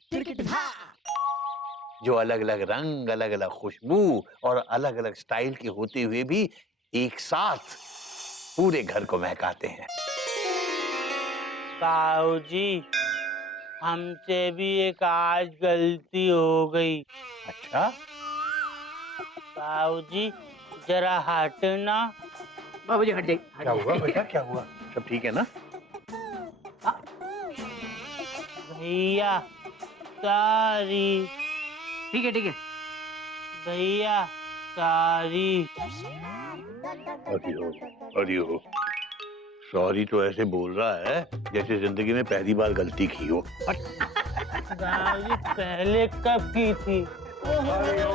जो अलग अलग रंग, अलग अलग खुशबू और अलग अलग स्टाइल के होते हुए भी एक साथ पूरे घर को महकाते हैं। बाबूजी, हमसे भी एक आज गलती हो गई। अच्छा? बाबूजी जरा हटना। बाबूजी हट जाइए। क्या हुआ बेटा, क्या हुआ? सब ठीक है ना? भैया सॉरी। ठीक है भैया सॉरी। अरे हो, सॉरी तो ऐसे बोल रहा है जैसे जिंदगी में पहली बार गलती की हो। बाबूजी पहले कब की थी? हरिओ।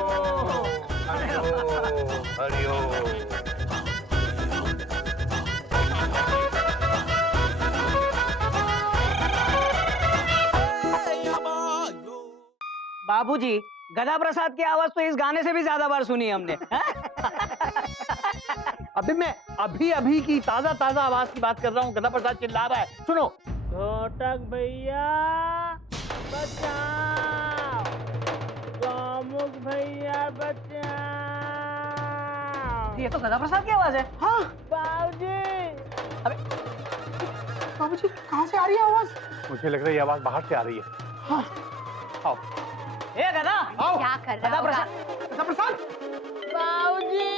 बाबूजी, गधा प्रसाद की आवाज तो इस गाने से भी ज्यादा बार सुनी है हमने। अभी मैं अभी की ताजा आवाज की बात कर रहा हूँ। गधा प्रसाद चिल्ला रहा है, सुनो। घोटक भैया बचाओ, गोमुख भैया बचाओ। ये तो गधा प्रसाद की आवाज है। हाँ बाबूजी। बाबूजी, कहाँ से आ रही है आवाज? मुझे लग रहा है ये आवाज बाहर से आ रही है। हाँ आओ। ए गधा, क्या कर रहा होगा? गधा प्रसाद। बाबूजी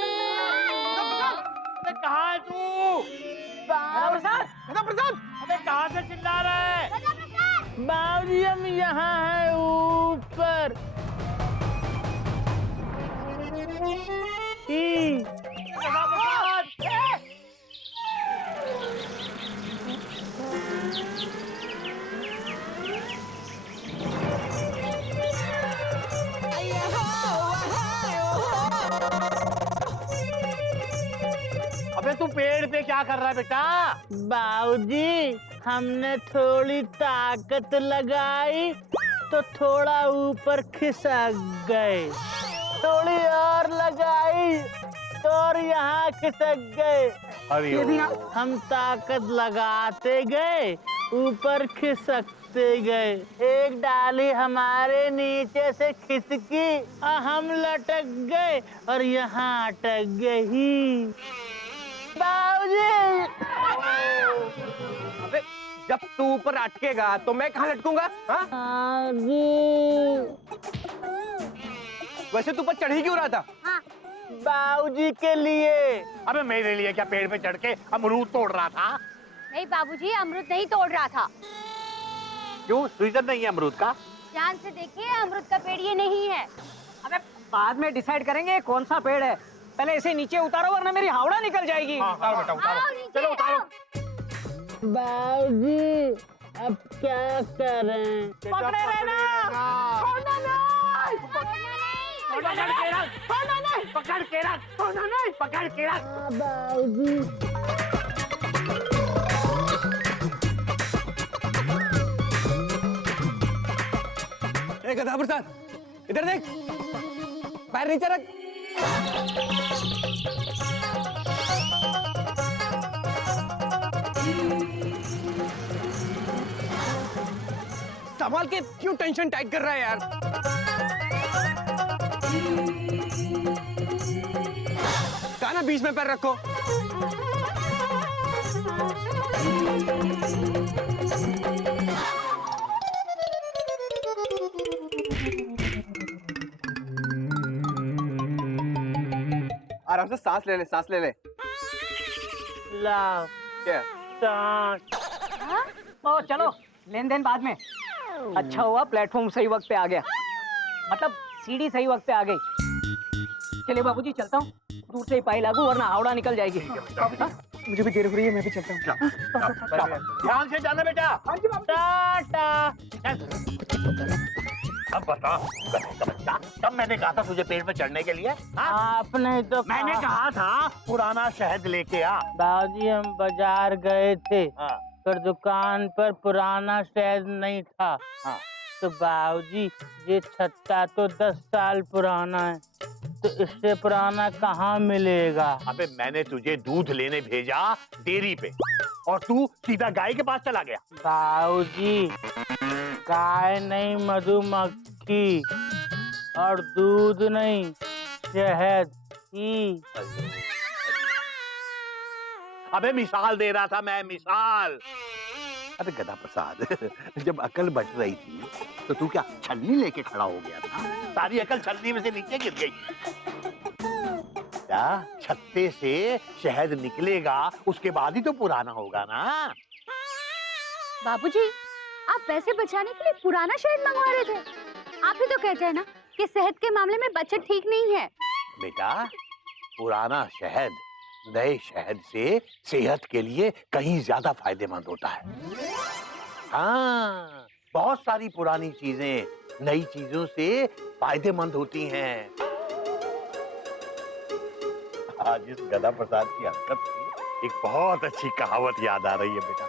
कहाँ है तू? गधा प्रसाद, गधा प्रसाद। अबे कहाँ से चिल्ला रहा है? गधा प्रसाद! बाबूजी हम यहाँ हैं ऊपर। ई। अबे तू पेड़ पे क्या कर रहा है बेटा? बाबूजी हमने थोड़ी ताकत लगाई तो थोड़ा ऊपर खिसक गए, थोड़ी और लगाई तो और यहाँ खिसक गए। अरे हम ताकत लगाते गए, ऊपर खिसकते गए। एक डाली हमारे नीचे से खिसकी और हम लटक गए और यहाँ अटक गई। बाबूजी अबे जब तू ऊपर अटकेगा तो मैं कहाँ लटकूंगा? हाँ? वैसे तू ऊपर चढ़ ही क्यों रहा था? बाबूजी के लिए। अबे मेरे लिए क्या पेड़ पे चढ़ के अमरूद तोड़ रहा था? नहीं बाबूजी, अमरूद नहीं तोड़ रहा था। क्यों, सीजन नहीं है अमरूद का? ध्यान से देखिए, अमरूद का पेड़ ये नहीं है। अबे बाद में डिसाइड करेंगे कौन सा पेड़ है। पहले इसे नीचे उतारो वरना मेरी हावड़ा निकल जाएगी। उतारो बेटा उतारो। आओ नीचे, चलो उतारो। बाबूजी अब क्या करें? पकड़े रहना। छोड़ना नहीं, पकड़ के रख, पकड़ के रख, पकड़ के रख। बाबूजी ए गधा प्रसाद, इधर देख, पैर नीचे रख। संभाल के क्यों टेंशन टाइट कर रहा है यार? कहा ना बीच में पैर रखो। आराम से सांस ले ले, सांस ले ले। लाओ क्या? सांस। ओ चलो लेन देन बाद में। अच्छा हुआ प्लेटफॉर्म सही वक्त पे आ गया, मतलब सीढ़ी सही वक्त पे आ गई। चलिए बाबूजी चलता हूँ, दूर से ही पाई लागू वरना हावड़ा निकल जाएगी। मुझे भी देर हो रही है, मैं भी चलता हूँ। ध्यान से जाना बेटा। टाटा। अब बता बच्चा, तब मैंने कहा था तुझे पेड़ पे चढ़ने के लिए? आपने तो मैंने कहा था पुराना शहद लेके आ। बाबूजी हम बाजार गए थे पर दुकान पर पुराना शहद नहीं था। तो बाबूजी ये छत्ता तो 10 साल पुराना है, तो इससे पुराना कहाँ मिलेगा? अबे मैंने तुझे दूध लेने भेजा डेयरी पे और तू सीधा गाय के पास चला गया। बाबूजी गाय नहीं, मधुमक्खी, और दूध नहीं, शहद ही। अबे मिसाल दे रहा था मैं, मिसाल। अबे गधा प्रसाद, जब अकल बच रही थी तो तू क्या छलनी लेके खड़ा हो गया था? सारी अकल छलनी में से नीचे गिर गई। क्या छत्ते से शहद निकलेगा उसके बाद ही तो पुराना होगा ना? बाबूजी आप पैसे बचाने के लिए पुराना शहद मंगवा रहे थे। आप ही तो कहते हैं ना कि सेहत के मामले में बचत ठीक नहीं है। बेटा पुराना शहद नए शहद से सेहत के लिए कहीं ज्यादा फायदेमंद होता है। हाँ, बहुत सारी पुरानी चीजें नई चीजों से फायदेमंद होती हैं। आज इस गधा प्रसाद की हरकत से एक बहुत अच्छी कहावत याद आ रही है बेटा।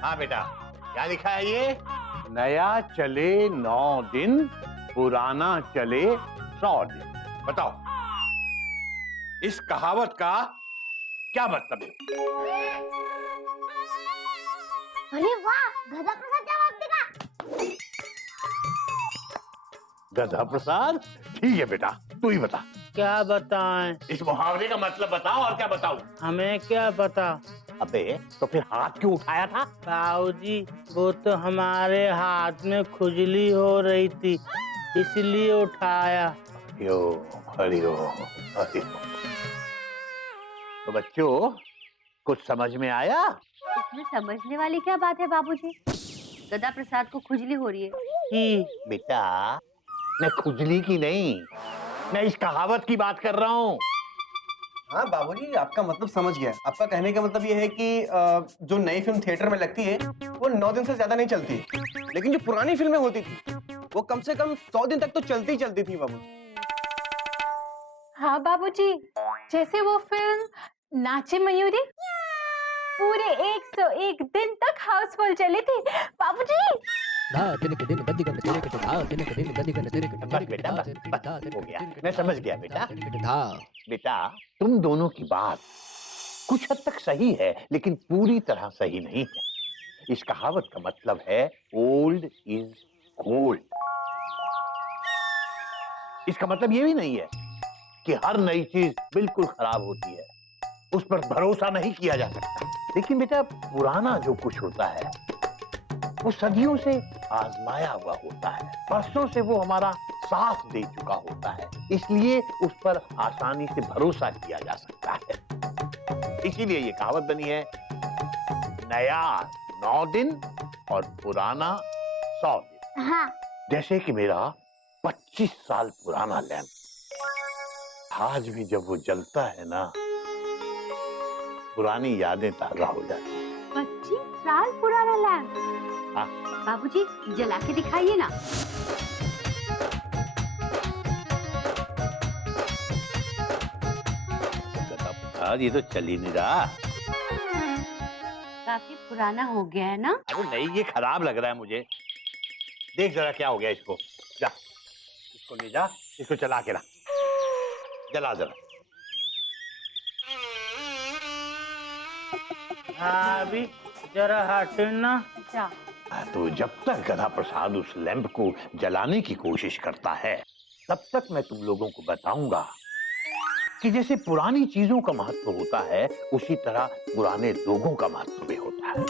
हाँ बेटा, क्या लिखा है ये? नया चले 9 दिन, पुराना चले 100 दिन। बताओ इस कहावत का क्या मतलब है? अरे वाह, गधा प्रसाद जवाब देगा। गधा प्रसाद, ठीक है बेटा, तू ही बता। क्या बताएं? इस मुहावरे का मतलब बताओ और क्या बताऊं? हमें क्या पता? अबे तो फिर हाथ क्यों उठाया था? बाबूजी वो तो हमारे हाथ में खुजली हो रही थी इसलिए उठाया। हरिओम हरिओम हरिओम। तो बच्चों कुछ समझ में आया? इसमें समझने वाली क्या बात है बाबूजी? गदा प्रसाद को खुजली हो रही है। बेटा मैं खुजली की नहीं, मैं इस कहावत की बात कर रहा हूँ। हाँ बाबूजी, आपका मतलब समझ गया। आपका कहने का मतलब ये है कि जो नई फिल्म थिएटर में लगती है वो 9 दिन से ज्यादा नहीं चलती, लेकिन जो पुरानी फिल्में होती थी वो कम से कम 100 दिन तक तो चलती ही चलती थी बाबूजी। हाँ बाबूजी, जैसे वो फिल्म नाचे मयूरी पूरे 101 दिन तक हाउसफुल चली थी बाबूजी। बस बेटा बस हो गया, मैं समझ गया बेटा। बेटा तुम दोनों की बात कुछ हद तक सही है लेकिन पूरी तरह सही नहीं है। इस कहावत का मतलब है ओल्ड इज गोल्ड। इसका मतलब ये भी नहीं है कि हर नई चीज बिल्कुल खराब होती है, उस पर भरोसा नहीं किया जा सकता। लेकिन बेटा पुराना जो कुछ होता है वो सदियों से आजमाया हुआ होता है, बरसों से वो हमारा साथ दे चुका होता है, इसलिए उस पर आसानी से भरोसा किया जा सकता है। इसीलिए ये कहावत बनी है, नया 9 दिन और पुराना 100 दिन। हाँ। जैसे कि मेरा 25 साल पुराना लैंप आज भी जब वो जलता है ना, पुरानी यादें ताजा हो जाती हैं। 25 साल पुराना लैंप। हाँ। बाबूजी जला के दिखाइए ना। ये तो चल ही नहीं रहा। काफी पुराना हो गया है ना? अरे नहीं, ये खराब लग रहा है मुझे। देख जरा क्या हो गया इसको। जा इसको ले जा, इसको चला के ला, जला जरा। हाँ अभी जरा हटे ना। जा। तो जब तक गधा प्रसाद उस लैंप को जलाने की कोशिश करता है तब तक मैं तुम लोगों को बताऊंगा कि जैसे पुरानी चीजों का महत्व होता है उसी तरह पुराने लोगों का महत्व भी होता है।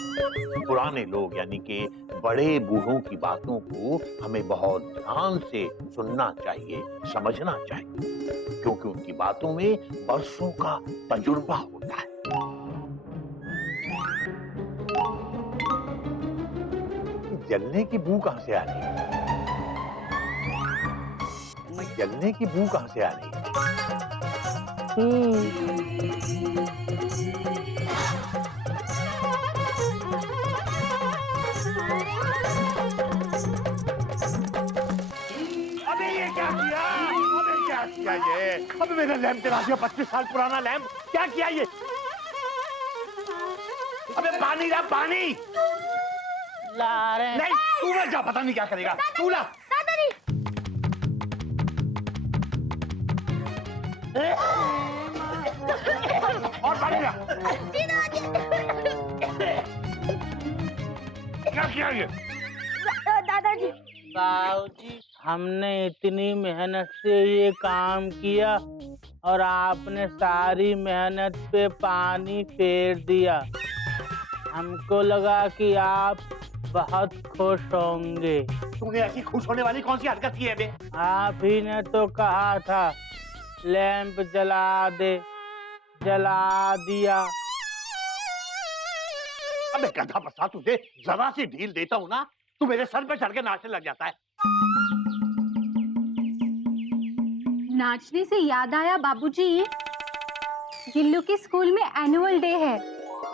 पुराने लोग यानी कि बड़े बूढ़ों की बातों को हमें बहुत ध्यान से सुनना चाहिए, समझना चाहिए, क्योंकि उनकी बातों में बरसों का तजुर्बा होता है। जलने की बू कहां से आ रही है? जलने की बू कहां से आ रही है? अबे ये क्या किया? अबे क्या किया ये? अबे मेरा लैंप जला दिया, 25 साल पुराना लैंप। क्या किया ये? अबे पानी ला, पानी ला रहे। नहीं, तू मत जा, पता नहीं क्या करेगा। तू ला। और पानी ला। क्या किया ये? दादाजी। बाबूजी हमने इतनी मेहनत से ये काम किया और आपने सारी मेहनत पे पानी फेर दिया। हमको लगा कि आप बहुत खुश होंगे। तूने ऐसी खुश होने वाली कौन सी हरकत की है बे? आप ही ने तो कहा था लैंप जला दे, जला दिया। अबे गधा प्रसाद, तुझे जरा सी ढील देता हूँ ना, तू मेरे सर पे चढ़ के नाचने लग जाता है। नाचने से याद आया बाबूजी, गिल्लू के स्कूल में एनुअल डे है,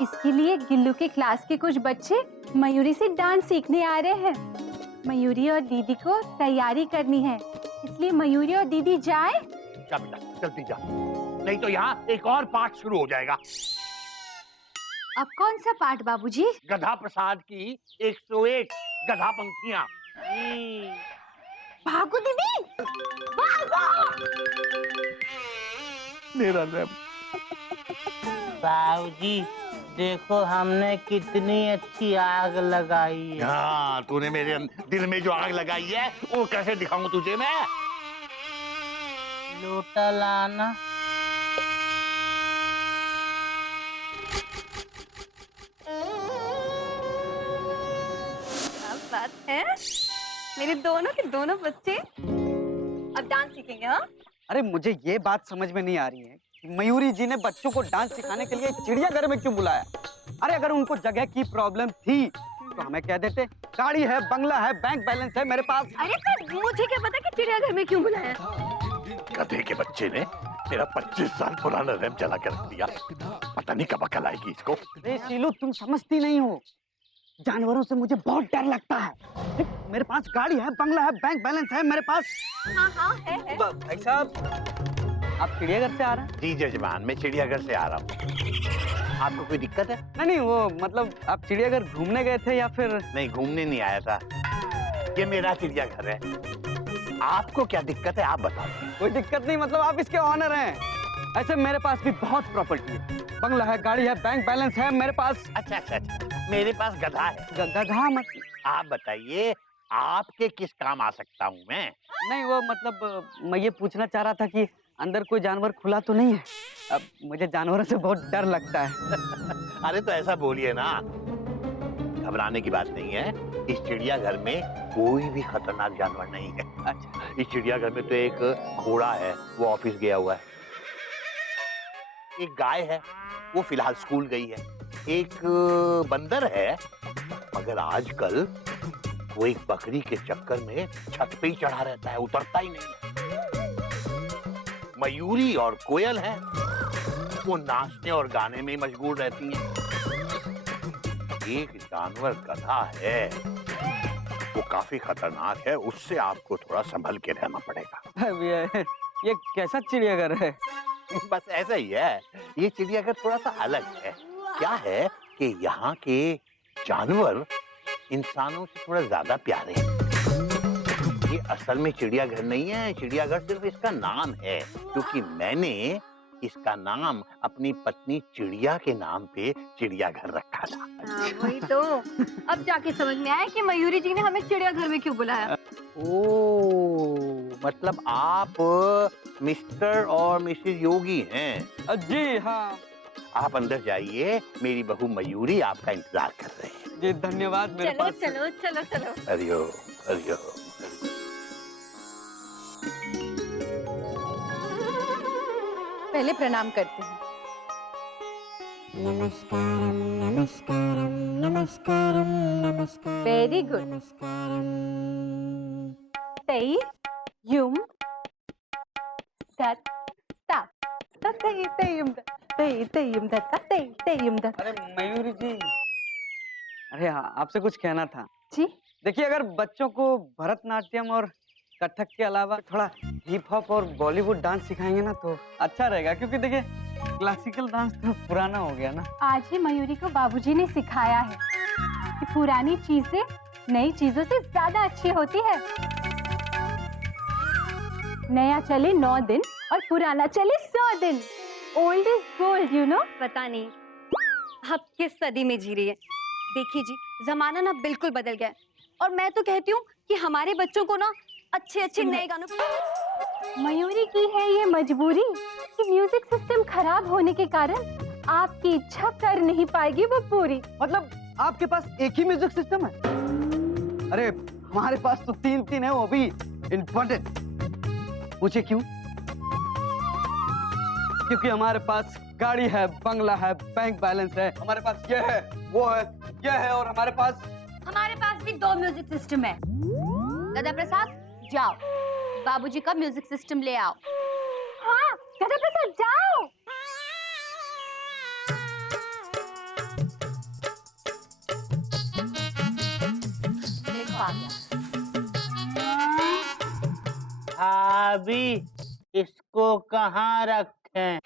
इसके लिए गिल्लू के क्लास के कुछ बच्चे मयूरी से डांस सीखने आ रहे हैं। मयूरी और दीदी को तैयारी करनी है, इसलिए मयूरी और दीदी जाए। जा बेटा जल्दी जा, नहीं तो यहाँ एक और पाठ शुरू हो जाएगा। अब कौन सा पाठ बाबूजी? गधा प्रसाद की 101 गधा पंक्तियाँ। भागो दीदी, भागो। मेरा लैंप। बाबूजी देखो हमने कितनी अच्छी आग लगाई है। हाँ, तूने मेरे दिल में जो आग लगाई है वो कैसे दिखाऊं तुझे मैं? लोटा लाना। हैं? मेरे दोनों के दोनों बच्चे अब डांस सीखेंगे, हाँ? अरे मुझे ये बात समझ में नहीं आ रही है कि मयूरी जी ने बच्चों को डांस सिखाने के लिए चिड़ियाघर में क्यों बुलाया। अरे अगर उनको जगह की प्रॉब्लम थी तो हमें कह देते, गाड़ी है, बंगला है, बैंक बैलेंस है मेरे पास। अरे पर मुझे क्या पता कि चिड़ियाघर में क्यों बुलाया। गधे के बच्चे ने मेरा 25 साल पुराना रैम जला कर रख दिया। पता नहीं कब अकल आएगी इसको। अरे शीलू, तुम समझती नहीं हो, जानवरों से मुझे बहुत डर लगता है। मेरे पास गाड़ी है, बंगला है, बैंक बैलेंस है मेरे पास। हाँ हाँ है। भाई साहब, आप चिड़ियाघर से आ रहे हैं? जी जजमान, मैं चिड़ियाघर से आ रहा हूँ। आपको कोई दिक्कत है? नहीं, वो मतलब आप चिड़ियाघर घूमने गए थे या फिर? नहीं, घूमने नहीं आया था। ये मेरा चिड़ियाघर है। आपको क्या दिक्कत है आप बताओ। कोई दिक्कत नहीं, मतलब आप इसके ऑनर हैं। ऐसे मेरे पास भी बहुत प्रॉपर्टी है, बंगला है, गाड़ी है, बैंक बैलेंस है मेरे पास। अच्छा, मेरे पास गधा है। गधा मत। आप बताइए, आपके किस काम आ सकता हूँ मैं? नहीं, वो मतलब मैं ये पूछना चाह रहा था कि अंदर कोई जानवर खुला तो नहीं है? अब मुझे जानवरों से बहुत डर लगता है। अरे तो ऐसा बोलिए ना, घबराने की बात नहीं है। इस चिड़ियाघर में कोई भी खतरनाक जानवर नहीं है। अच्छा। इस चिड़ियाघर में तो एक घोड़ा है, वो ऑफिस गया हुआ है। एक गाय है, वो फिलहाल स्कूल गई है। एक बंदर है, मगर आजकल वो एक बकरी के चक्कर में छत पे ही चढ़ा रहता है, उतरता ही नहीं। मयूरी और कोयल है, वो नाचने और गाने में मशगूल रहती हैं। एक जानवर गधा है, वो काफी खतरनाक है, उससे आपको थोड़ा संभल के रहना पड़ेगा। ये कैसा चिड़ियाघर है? बस ऐसा ही है। ये चिड़ियाघर थोड़ा सा अलग है। क्या है कि यहाँ के जानवर इंसानों से थोड़ा ज्यादा प्यारे हैं। ये असल में चिड़ियाघर नहीं है, चिड़ियाघर सिर्फ इसका नाम है, क्योंकि मैंने इसका नाम अपनी पत्नी चिड़िया के नाम पे चिड़ियाघर रखा था। वही तो अब जाके समझ में आया कि मयूरी जी ने हमें चिड़ियाघर में क्यों बुलाया। ओह, मतलब आप मिस्टर और मिसेस योगी हैं? जी हाँ। आप अंदर जाइए, मेरी बहू मयूरी आपका इंतजार कर रहे हैं। जी धन्यवाद। मेरे चलो पास चलो चलो चलो। हरिओम हरिओम। पहले प्रणाम करते हैं। नमस्कारम नमस्कारम नमस्कारम नमस्कारम। Very good. नमस्कारम। तई युम दत ता तई तयुम तई तयुम दत तई तयुम दत। अरे मयूरी जी, अरे हाँ, आपसे कुछ कहना था। जी। देखिए, अगर बच्चों को भरतनाट्यम और कथक के अलावा थोड़ा हिप हॉप और बॉलीवुड डांस सिखाएंगे ना तो अच्छा रहेगा, क्योंकि देखिए क्लासिकल डांस तो पुराना हो गया ना। आज ही मयूरी को बाबूजी ने सिखाया है कि पुरानी चीजें नई चीजों से ज्यादा अच्छी होती है। नया चले 9 दिन और पुराना चले 100 दिन। Old is gold, you know. पता नहीं आप किस सदी में जी रही है। देखिए जी, जमाना ना बिल्कुल बदल गया है, और मैं तो कहती हूँ कि हमारे बच्चों को ना अच्छे अच्छे नए गानों। मयूरी की है ये मजबूरी कि म्यूजिक सिस्टम खराब होने के कारण आपकी इच्छा कर नहीं पाएगी वो पूरी। मतलब आपके पास एक ही म्यूजिक सिस्टम है? अरे हमारे पास तो 3 है, वो भी इम्पोर्टेंट। पूछे क्यों? क्योंकि हमारे पास गाड़ी है, बंगला है, बैंक बैलेंस है, हमारे पास ये है, वो है, ये है, और हमारे पास भी 2 म्यूजिक सिस्टम है। गदा प्रसाद, जाओ बाबूजी का म्यूजिक सिस्टम ले आओ। हाँ, गदा प्रसाद जाओ। देखो आ गया। भाभी, इसको कहाँ रखें?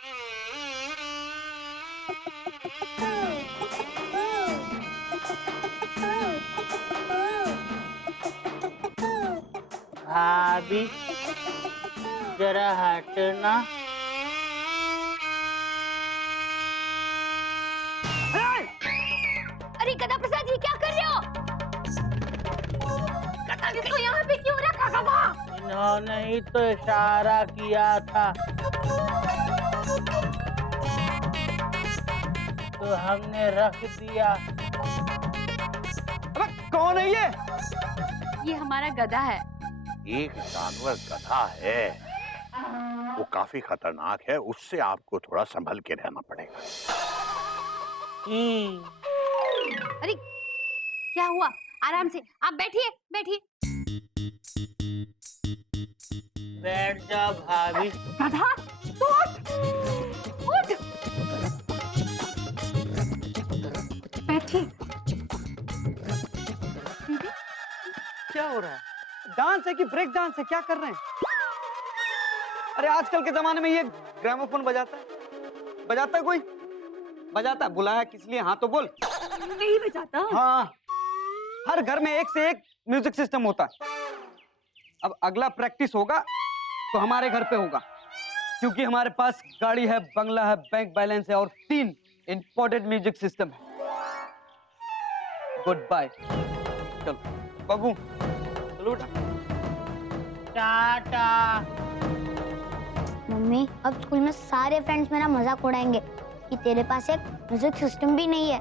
भाभी जरा हटना। अरे गदा प्रसाद, ये क्या कर रहे हो? इसको यहाँ पे क्यों रखा गधा? इन्होंने ही तो इशारा किया था, तो हमने रख दिया। अबे कौन है ये? ये हमारा गधा है। एक जानवर गधा है, वो काफी खतरनाक है, उससे आपको थोड़ा संभल के रहना पड़ेगा। अरे क्या हुआ? आराम से आप बैठिए बैठिए। बैठ जा भाभी। गधा तू उठ बैठिए। क्या हो रहा है? डांस है कि ब्रेक डांस है? क्या कर रहे हैं? अरे आजकल के जमाने में ये ग्रामोफोन बजाता है? बजाता है कोई? बजाता है? बुलाया किस लिए? हाँ तो बोल। नहीं बजाता। हाँ, हर घर में एक से एक म्यूजिक सिस्टम होता है। अब अगला प्रैक्टिस होगा तो हमारे घर पे होगा, क्योंकि हमारे पास गाड़ी है, बंगला है, बैंक बैलेंस है और 3 इंपोर्टेड म्यूजिक सिस्टम है। Goodbye. चलो बाबू, चलो उठ। टाटा। मम्मी, अब स्कूल में सारे फ्रेंड्स मेरा मजाक उड़ाएंगे कि तेरे पास एक म्यूजिक सिस्टम भी नहीं है।